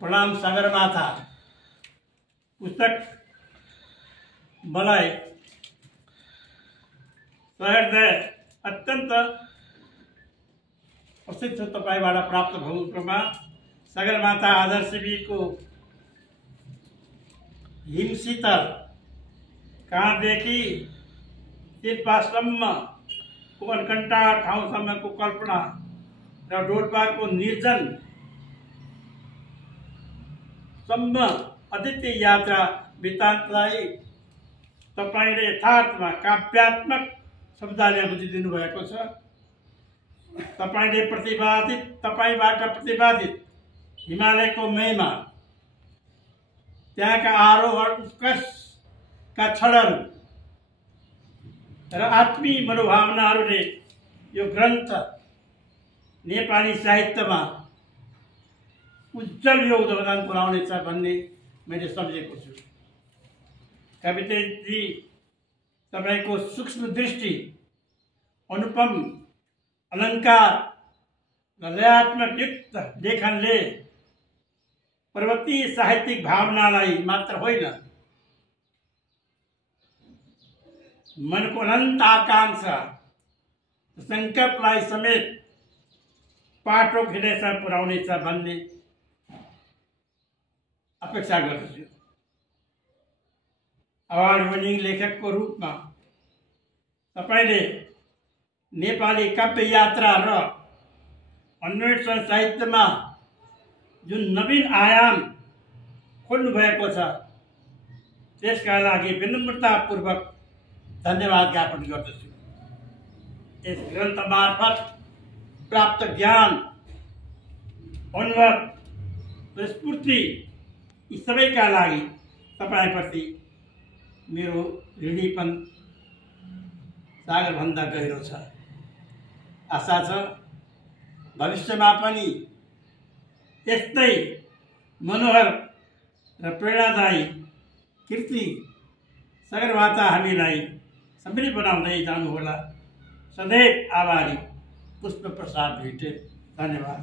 प्रणाम सगरमाथा पुस्तक मलाई सहृदय अत्यंत प्रसिद्ध तपाईबाट प्राप्त भएकोमा सगरमाथा आदर्श शिविरको हिमशीतल कहाँदेखि तिरपासम्मको अनकन्टा ठाउँसम्मको कल्पना र डोल्पाको निर्जन सम्म अद्वितीय यात्रा वृत्तान्तलाई तपाईले यथार्थमा काव्यात्मक शब्दले बुझिदिनु भएको छ। तपाईबाट प्रतिपादित हिमालयको महिमा, त्यहाँका आरोहण उत्कर्षका क्षणहरू र आत्मीय मनोभावनाहरूले यो ग्रन्थ नेपाली साहित्यमा उज्जवल योगदान पुर्याउनेछ भन्ने मैले सम्झेको छु। कविताजी, तपाईको सूक्ष्म दृष्टि, अनुपम अलंकार र लयात्मक युक्त लेखनले पर्वतीय साहित्यिक भावनालाई मात्र होइन, मनको अनन्त आकांक्षा संकल्पलाई समेत पाठक हृदयसम्म पुर्याउनेछ भन्ने अपेक्षा गर्दछु। अवार्ड विनिङ लेखकको रूपमा तपाईले नेपाली काव्य यात्रा र अन्वेषण साहित्यमा जुन नवीन आयाम खोल्नु भएको छ, त्यसका लागि विनम्रतापूर्वक धन्यवाद ज्ञापन गर्दछु। यस ग्रन्थ मार्फत प्राप्त ज्ञान, अनुभव र स्फूर्ति यी सबैका लागि तपाईप्रति मेरो ऋणीपन सागरभन्दा गहिरो छ। आशा छ भविष्यमा पनि यस्तै मनोहर र प्रेरणादायी कृति सगरमाथा हामीलाई समृद्ध बनाउँदै जानुहोला। सदैव आभारी, पुष्प प्रसाद भिटे। धन्यवाद।